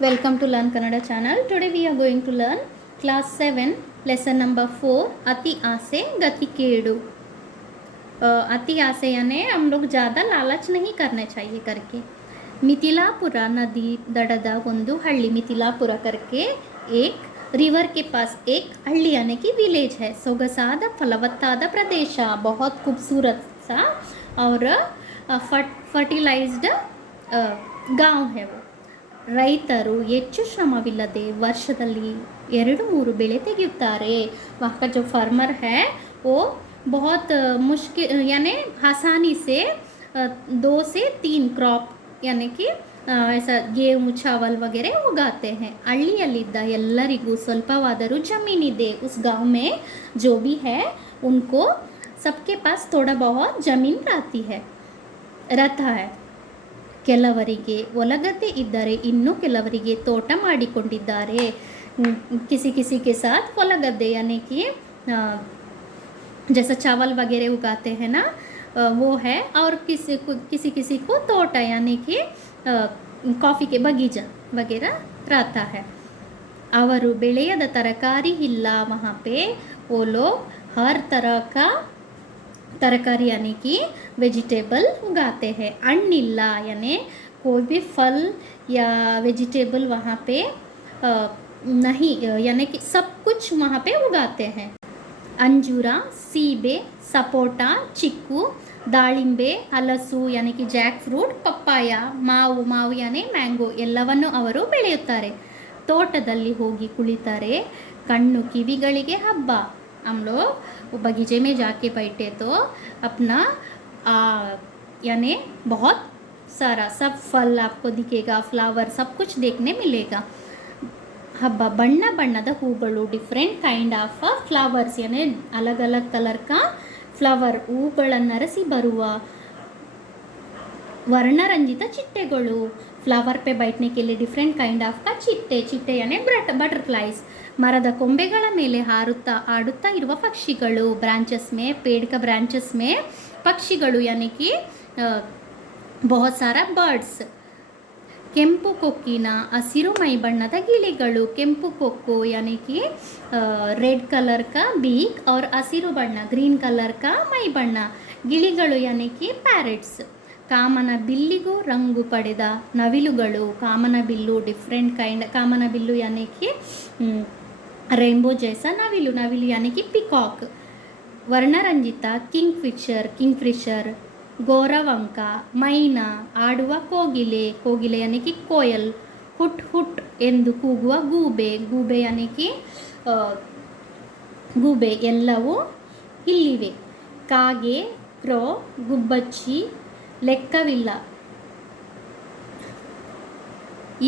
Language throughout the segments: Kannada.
Welcome to Learn Kannada channel. Today we are going to learn class 7 lesson number 4 अति आसे गति केडु. अति आसे यानी हम लोग ज़्यादा लालच नहीं करने चाहिए करके. मिथिलापुर नदी दड़दा ಒಂದು हल्ली मिथिलापुर करके एक रिवर के पास एक हल्ली यानी कि विलेज है. सोगसाद फलवत्ताद प्रदेश, बहुत खूबसूरत सा और फर्टिलाइज्ड गांव है वो. ರೈತರು ಹೆಚ್ಚು ಶ್ರಮವಿಲ್ಲದೆ ವರ್ಷದಲ್ಲಿ 2-3 ಬೆಳೆ ತೆಗೆಯುತ್ತಾರೆ. वहाँ का जो फार्मर है वो बहुत मुश्किल यानी आसानी से 2 से 3 क्रॉप यानी कि ऐसा गेहूँ चावल वगैरह उगाते हैं. ಹಳ್ಳಿಯಲ್ಲಿದ್ದ ಎಲ್ಲರಿಗೂ ಸ್ವಲ್ಪವಾದರೂ ಜಮೀನಿದೆ. उस गांव में जो भी है उनको सबके पास थोड़ा बहुत जमीन रहता है. ಕೆಲವರಿಗೆ ಹೊಲಗದ್ದೆ ಇದ್ದರೆ ಇನ್ನು ಕೆಲವರಿಗೆ ತೋಟ ಮಾಡಿಕೊಂಡಿದ್ದಾರೆ. किसी किसी के साथ ಹೊಲಗದ್ದೆ यानी कि जैसा चावल वगैरह उगाते हैं ना वो है. और किसी को तोटा यानी कि कॉफ़ी के बगीचा वगैरह रहता है. ಅವರು ಬೆಳೆಯದ ತರಕಾರಿ ಇಲ್ಲ. वहाँ पे वो लोग हर तरह का तरकारी यानी कि वेजिटेबल उगाते हैं. अन्निल्ला यानी कोई भी फल या वेजिटेबल वहाँ पे नहीं यानी कि सब कुछ वहाँ पे उगाते हैं. अंजूरा, सीबे, सपोटा, चिक्कू, ದಾಳಿಂಬೆ, ಹಲಸು यानी कि जैक फ्रूट, ಪಪ್ಪಾಯ, ಮಾವು यानी ಮ್ಯಾಂಗೋ ಎಲ್ಲವನ್ನು ಅವರು ಬೆಳೆಯುತ್ತಾರೆ. ತೋಟದಲ್ಲಿ ಹೋಗಿ ಕುಳಿತರೆ ಕಣ್ಣು ಕಿವಿಗಳಿಗೆ ಹಬ್ಬ. हम लोग बगीचे में जाके बैठे तो अपना यानी बहुत सारा सब फल आपको दिखेगा, फ्लावर सब कुछ देखने मिलेगा. हब्ब बಣ್ಣ ಬಣ್ಣದ ಹೂಗಳು, ಡಿಫ್ರೆಂಟ್ ಕೈಂಡ್ ಆಫ್ ಫ್ಲವರ್ಸ್ यानी अलग अलग कलर का ಫ್ಲವರ್, ಹೂಗಳನ್ನರಸಿ ಬರುವ ವರ್ಣರಂಜಿತ ಚಿಟ್ಟೆಗಳು. ಫ್ಲವರ್ पे बैठने के लिए डिफरेंट काइंड ऑफ का ಚಿಟ್ಟೆ यानी बटरफ्लाइज. ಮರದ ಕೊಂಬೆಗಳ ಮೇಲೆ ಆಡುತ್ತಾ ಇರುವ ಪಕ್ಷಿಗಳು. ಬ್ರಾಂಚಸ್ में पेड़ का ब्रांचेस में ಪಕ್ಷಿಗಳು यानी कि बहुत सारा ಬರ್ಡ್ಸ್. ಕೆಂಪು ಕೊಕ್ಕಿನ ಹಸಿರು ಮೈ ಬಣ್ಣದ ಗಿಳಿಗಳು. ಕೆಂಪು ಕೊಕ್ಕು यानी कि रेड कलर का बीक और ಹಸಿರು ಬಣ್ಣ ग्रीन कलर का ಮೈ ಬಣ್ಣ. ಗಿಳಿಗಳು यानी कि ಪ್ಯಾರೆಟ್ಸ್. ಕಾಮನ ಬಿಲ್ಲಿಗೂ ರಂಗು ಪಡೆದ ನವಿಲುಗಳು. ಕಾಮನ ಬಿಲ್ಲು ಡಿಫ್ರೆಂಟ್ ಕೈಂಡ್. ಕಾಮನ ಬಿಲ್ಲು यानी कि रेनबो जैसा नविलु यानी कि पिकॉक. ವರ್ಣರಂಜಿತ किंगफिशर, ಗೋರವಂಕ, ಮೈನಾ, ಆಡುವ ಕೋಗಿಲೆ यानी कि कोयल. ಹುಟ್ ಎಂದು ಕೂಗುವ ಗೂಬೆ यानी कि ಗೂಬೆ ಎಲ್ಲವೂ ಇಲ್ಲಿವೆ. ಕಾಗೆ, ಕ್ರೋ, ಗುಬ್ಬಚ್ಚಿ, ಲೆಕ್ಕವಿಲ್ಲ.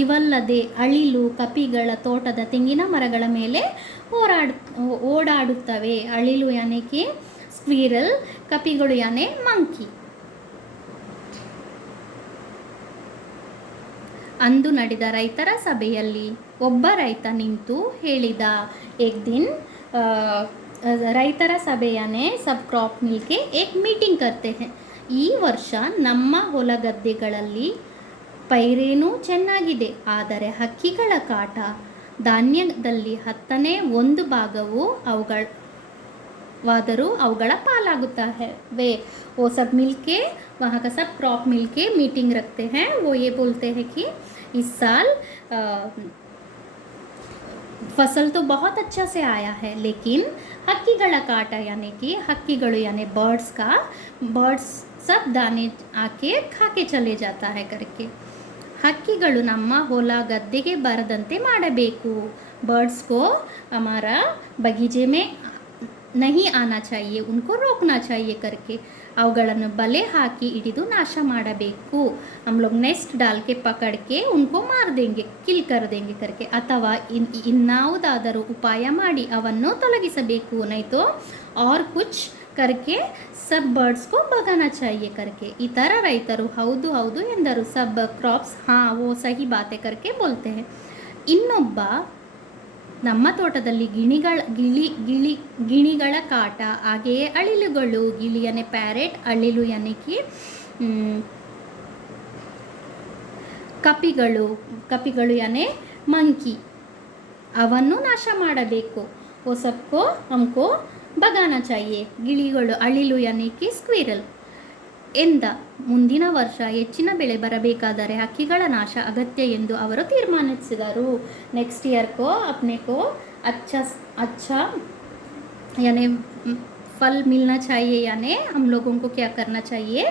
ಇವಲ್ಲದೆ ಅಳಿಲು, ಕಪಿಗಳ ತೋಟದ ತೆಂಗಿನ ಮರಗಳ ಮೇಲೆ ಓಡಾಡುತ್ತವೆ. ಅಳಿಲು यानी कि ಸ್ಕ್ವಿರಲ್, ಕಪಿಗಳು यानी ಮಂಕಿ. ಅಂದು ನಡೆದ ರೈತರ ಸಭೆಯಲ್ಲಿ ಒಬ್ಬ ರೈತ ನಿಂತು ಹೇಳಿದ. एक दिन ರೈತರ ಸಭೆ यानी सब क्रॉप मिलके एक मीटिंग करते हैं. ಈ ವರ್ಷ ನಮ್ಮ ಹೊಲಗದ್ದೆಗಳಲ್ಲಿ ಪೈರೇನೂ ಚೆನ್ನಾಗಿದೆ, ಆದರೆ ಹಕ್ಕಿಗಳ ಕಾಟ. ಧಾನ್ಯದಲ್ಲಿ 10ನೇ 1 ಭಾಗವು ಅವುಗಳ ಪಾಲಾಗುತ್ತಾ है. वे वो सब मिलके वहाँ का सब क्रॉप मिलके मीटिंग रखते हैं. वो ये बोलते हैं कि इस साल फसल तो बहुत अच्छा से आया है, लेकिन हक्कीಗಳ ಕಾಟ यानी कि हक्कीಗಳು यानी बर्ड्स सब दाने आके खा के चले जाता है करके. हक्कीಗಳು ನಮ್ಮ ಹೊಲ ಗದ್ದೆಗೆ ಬರದಂತೆ ಮಾಡಬೇಕು. बर्ड्स को हमारा बगीचे में नहीं आना चाहिए, उनको रोकना चाहिए करके. ಅವುಗಳನ್ನು ಬಲೆ ಹಾಕಿ ಹಿಡಿದು ನಾಶ ಮಾಡಬೇಕು. हम लोग नेस्ट डाल के पकड़ के उनको मार देंगे, किल कर देंगे करके. ಅಥವಾ ಇನ್ನಾವುದಾದರೂ ಉಪಾಯ ಮಾಡಿ ಅವನ್ನು ತೊಲಗಿಸಬೇಕು. नहीं तो और कुछ करके सब बर्ड्स को भगाना चाहिए करके. ಈ ಥರ ರೈತರು ಹೌದು ಎಂದರು. सब क्रॉप्स हाँ वो सही बातें करके बोलते हैं. ಇನ್ನೊಬ್ಬ ನಮ್ಮ ತೋಟದಲ್ಲಿ ಗಿಣಿಗಳ ಕಾಟ, ಹಾಗೆಯೇ ಅಳಿಲುಗಳು. ಗಿಳಿ यानी ಪ್ಯಾರೆಟ್, ಅಳಿಲು यानी कि ಕಪಿಗಳು ಯಾನೆ ಮಂಕಿ, ಅವನ್ನು ನಾಶ ಮಾಡಬೇಕು. वो सबको हमको भगाना चाहिए. ಗಿಳಿಗಳು ಅಳಿಲು ಯಾನೆ ಕಿ ಸ್ಕ್ವಿರಲ್ ಎಂದ. ಮುಂದಿನ ವರ್ಷ ಹೆಚ್ಚಿನ ಬೆಳೆ ಬರಬೇಕಾದರೆ ಹಕ್ಕಿಗಳ ನಾಶ ಅಗತ್ಯ ಎಂದು ಅವರು ತೀರ್ಮಾನಿಸಿದರು. ನೆಕ್ಸ್ಟ್ ईयर को अपने को अच्छा यानी फल मिलना चाहिए, यानी हम लोगों को क्या करना चाहिए,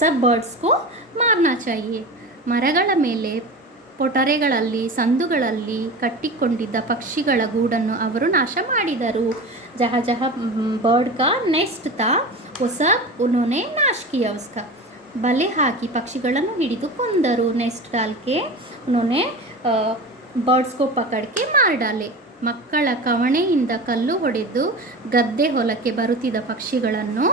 सब बर्ड्स को मारना चाहिए. ಮರಗಳ ಮೇಲೆ ಪೊಟರೆಗಳಲ್ಲಿ ಸಂದುಗಳಲ್ಲಿ ಕಟ್ಟಿಕೊಂಡಿದ್ದ ಪಕ್ಷಿಗಳ ಗೂಡನ್ನು ಅವರು ನಾಶ ಮಾಡಿದರು. ಜಹ ಜಹ ಬರ್ಡ್ ಕಾ ನೆಸ್ಟ್ ತಾ वो सब उन्होंने नाश किया उसका. ಬಲೆ ಹಾಕಿ ಪಕ್ಷಿಗಳನ್ನು ಹಿಡಿದು ಕೊಂದರು. ನೆಸ್ಟ್ डालके उन्होंने ಬರ್ಡ್ಸ್ को पकड़ के मार डाले. ಮಕ್ಕಳ ಕವಣೆಯಿಂದ ಕಲ್ಲು ಹೊಡೆದು ಗದ್ದೆ ಹೊಲಕ್ಕೆ ಬರುತ್ತಿದ್ದ ಪಕ್ಷಿಗಳನ್ನು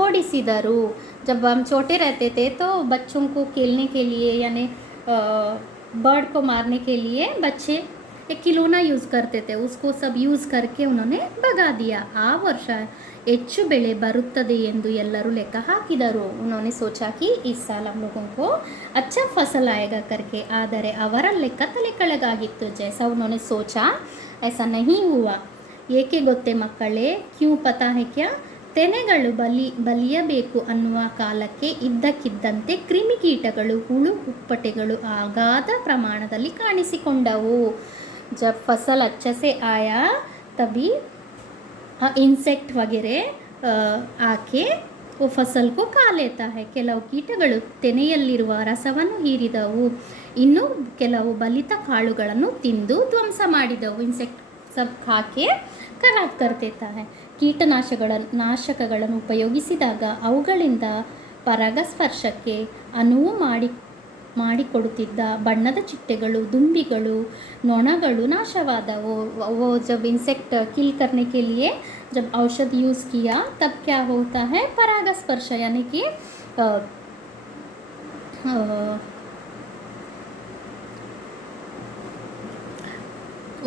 ಓಡಿಸಿದರು. जब हम छोटे रहते थे तो बच्चों को खेलने के लिए यानी बर्ड को मारने के लिए बच्चे एक खिलौना यूज़ करते थे, उसको सब यूज़ करके उन्होंने भगा दिया. ಆ ವರ್ಷ ಹೆಚ್ಚು ಬೆಳೆ ಬರುತ್ತದೆ ಎಂದು ಎಲ್ಲರೂ ಲೆಕ್ಕ ಹಾಕಿದರು. उन्होंने सोचा कि इस साल हम लोगों को अच्छा फसल आएगा करके. ಆದರೆ ಅವರ ಲೆಕ್ಕ ತಲೆ ಕೆಳಗಾಗಿತ್ತು. जैसा उन्होंने सोचा ऐसा नहीं हुआ. ಏಕೆ ಗೊತ್ತೇ ಮಕ್ಕಳೇ? ಕ್ಯೂ ಪತಾ ಹೈ ಕ್ಯಾ? ತೆನೆಗಳು ಬಲಿಯಬೇಕು ಅನ್ನುವ ಕಾಲಕ್ಕೆ ಇದ್ದಕ್ಕಿದ್ದಂತೆ ಕ್ರಿಮಿಕೀಟಗಳು, ಹುಳು ಹುಪ್ಪಟೆಗಳು ಅಗಾಧ ಪ್ರಮಾಣದಲ್ಲಿ ಕಾಣಿಸಿಕೊಂಡವು. जब फसल अच्छे से आया तभी इंसेक्ट वगैरह आके वो फसल को खा लेता है. ಕೆಲವು ಕೀಟಗಳು ತೆನೆಯಲ್ಲಿರುವ ರಸವನ್ನು ಹೀರಿದವು, ಇನ್ನು ಕೆಲವು ಬಲಿತ ಕಾಳುಗಳನ್ನು ತಿಂದು ಧ್ವಂಸ ಮಾಡಿದವು. ಇನ್ಸೆಕ್ಟ್ सब खाके ಖರಾಬ್ कर देता है. ನಾಶಕಗಳನ್ನು ಉಪಯೋಗಿಸಿದಾಗ ಅವುಗಳಿಂದ ಪರಾಗಸ್ಪರ್ಶಕ್ಕೆ ಅನುವು ಮಾಡಿಕೊಡುತ್ತಿದ್ದ ಬಣ್ಣದ ಚಿಟ್ಟೆಗಳು, ದುಂಬಿಗಳು, ನೊಣಗಳು ನಾಶವಾದವು. वो जब इंसेक्ट किल करने के लिए जब औषध यूज़ किया तब क्या होता है, परागस्पर्श यानी कि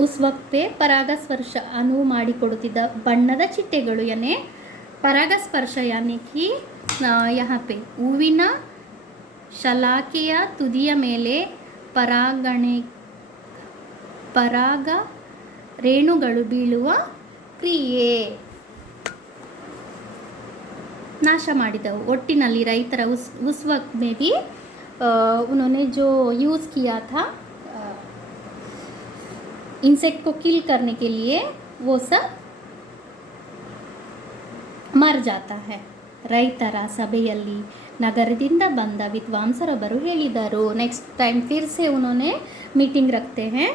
उस वक्त पे परागस्पर्श ಅನುವು ಮಾಡಿಕೊಡುತ್ತಿದ್ದ ಬಣ್ಣದ ಚಿಟ್ಟೆಗಳು यानी ಪರಾಗಸ್ಪರ್ಶ यानी कि यहाँ पे ಹೂವಿನ ಶಲಾಕೆಯ ತುದಿಯ ಮೇಲೆ ಪರಾಗ ರೇಣುಗಳು ಬೀಳುವ ಕ್ರಿಯೆ ನಾಶ ಮಾಡಿದವು. ಒಟ್ಟಿನಲ್ಲಿ ರೈತರ उस वक्त में भी उन्होंने जो यूज़ किया था इंसेक्ट को किल करने के लिए वो सब मर जाता है. ರೈತರ ಸಭೆಯಲ್ಲಿ ನಗರದಿಂದ ಬಂದ ವಿದ್ವಾಂಸರೊಬ್ಬರು ಹೇಳಿದರು. ನೆಕ್ಸ್ಟ್ ಟೈಮ್ ಫಿರ್ ಸೆ ಉನ್ಹೋನೆ ಮೀಟಿಂಗ್ ರಖ್ತೆ हैं.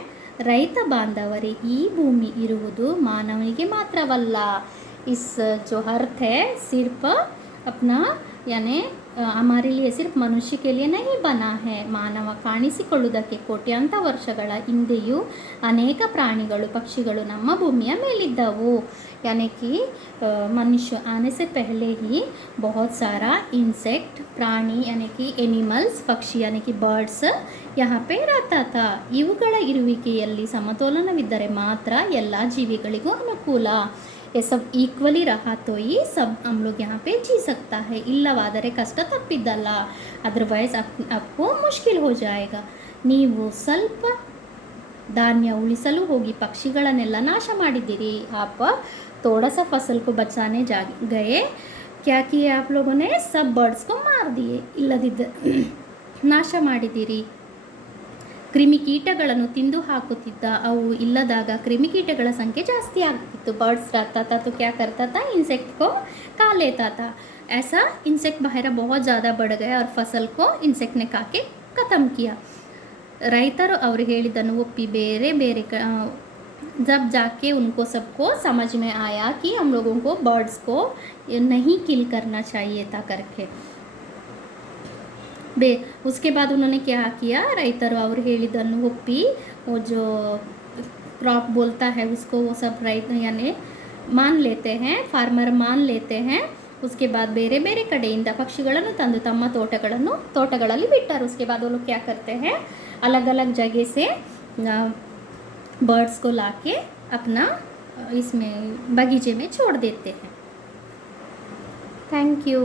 ರೈತ ಬಾಂಧವರೇ, ಈ ಭೂಮಿ ಇರುವುದು ಮಾನವನಿಗೆ ಮಾತ್ರವಲ್ಲ. ಇಸ್ जो अर्थ है सिर्फ अपना यानी हमारे लिए सिर्फ मनुष्य के लिए नहीं बना है. ಮಾನವ ಕಾಣಿಸಿಕೊಳ್ಳುವುದಕ್ಕೆ ಕೋಟ್ಯಾಂತರ ವರ್ಷಗಳ ಹಿಂದೆಯೂ ಅನೇಕ ಪ್ರಾಣಿಗಳು, ಪಕ್ಷಿಗಳು ನಮ್ಮ ಭೂಮಿಯ ಮೇಲಿದ್ದವು. यानी कि मनुष्य आने से पहले ही बहुत सारा इंसेक्ट प्राणी यानी कि एनिमल्स पक्षी यानी कि बर्ड्स यहाँ पे रहता था. ಇವುಗಳ ಇರುವಿಕೆಯಲ್ಲಿ ಸಮತೋಲನವಿದ್ದರೆ ಮಾತ್ರ ಎಲ್ಲ ಜೀವಿಗಳಿಗೂ ಅನುಕೂಲ. ये सब ಈಕ್ವಲಿ रहा तो ही सब हम लोग यहाँ पे जी सकता है. ಇಲ್ಲವಾದರೆ ಕಷ್ಟ ತಪ್ಪಿದ್ದಲ್ಲ. ಅದರ್ವೈಸ್ आपको मुश्किल हो जाएगा. ನೀವು ಸ್ವಲ್ಪ ಧಾನ್ಯ ಉಳಿಸಲು ಹೋಗಿ ಪಕ್ಷಿಗಳನ್ನೆಲ್ಲ ನಾಶ ಮಾಡಿದ್ದೀರಿ. आप थोड़ा सा फसल को बचाने गए, क्या किए आप लोगों ने, सब बर्ड्स को मार दिए. ಇಲ್ಲದಿದ್ದ ನಾಶ ಮಾಡಿದ್ದೀರಿ. ಕ್ರಿಮಿಕೀಟಗಳನ್ನು ತಿಂದು ಹಾಕುತ್ತಿದ್ದ. ಅವು ಇಲ್ಲದಾಗ ಕ್ರಿಮಿಕೀಟಗಳ ಸಂಖ್ಯೆ ಜಾಸ್ತಿ ಆಗ್ತಿತ್ತು. ಬರ್ಡ್ಸ್ रहता था तो क्या करता था, इंसेक्ट को खा लेता था. ऐसा इंसेक्ट बाहर बहुत ज़्यादा बढ़ गया और फसल को इंसेक्ट ने खा के ख़त्म किया. ರೈತರು ಅವರು ಹೇಳಿದ್ದನ್ನು ಒಪ್ಪಿ ಬೇರೆ ಬೇರೆ जब जाके उनको सबको समझ में आया कि हम लोगों को बर्ड्स को नहीं किल करना चाहिए था करके. उसके बाद उन्होंने क्या किया, ರೈತರು ಅವರು ಹೇಳಿದ್ದನ್ನು ಒಪ್ಪಿ वो जो क्रॉप बोलता है उसको वो सब ರೈತ यानी मान लेते हैं, फार्मर मान लेते हैं. उसके बाद ಬೇರೆ ಬೇರೆ ಕಡೆಯಿಂದ ಪಕ್ಷಿಗಳನ್ನು ತಂದು ತಮ್ಮ ತೋಟಗಳಲ್ಲಿ ಬಿಟ್ಟರು. उसके बाद वो लोग क्या करते हैं, अलग अलग जगह से बर्ड्स को लाके अपना इसमें बगीचे में छोड़ देते हैं. Thank you.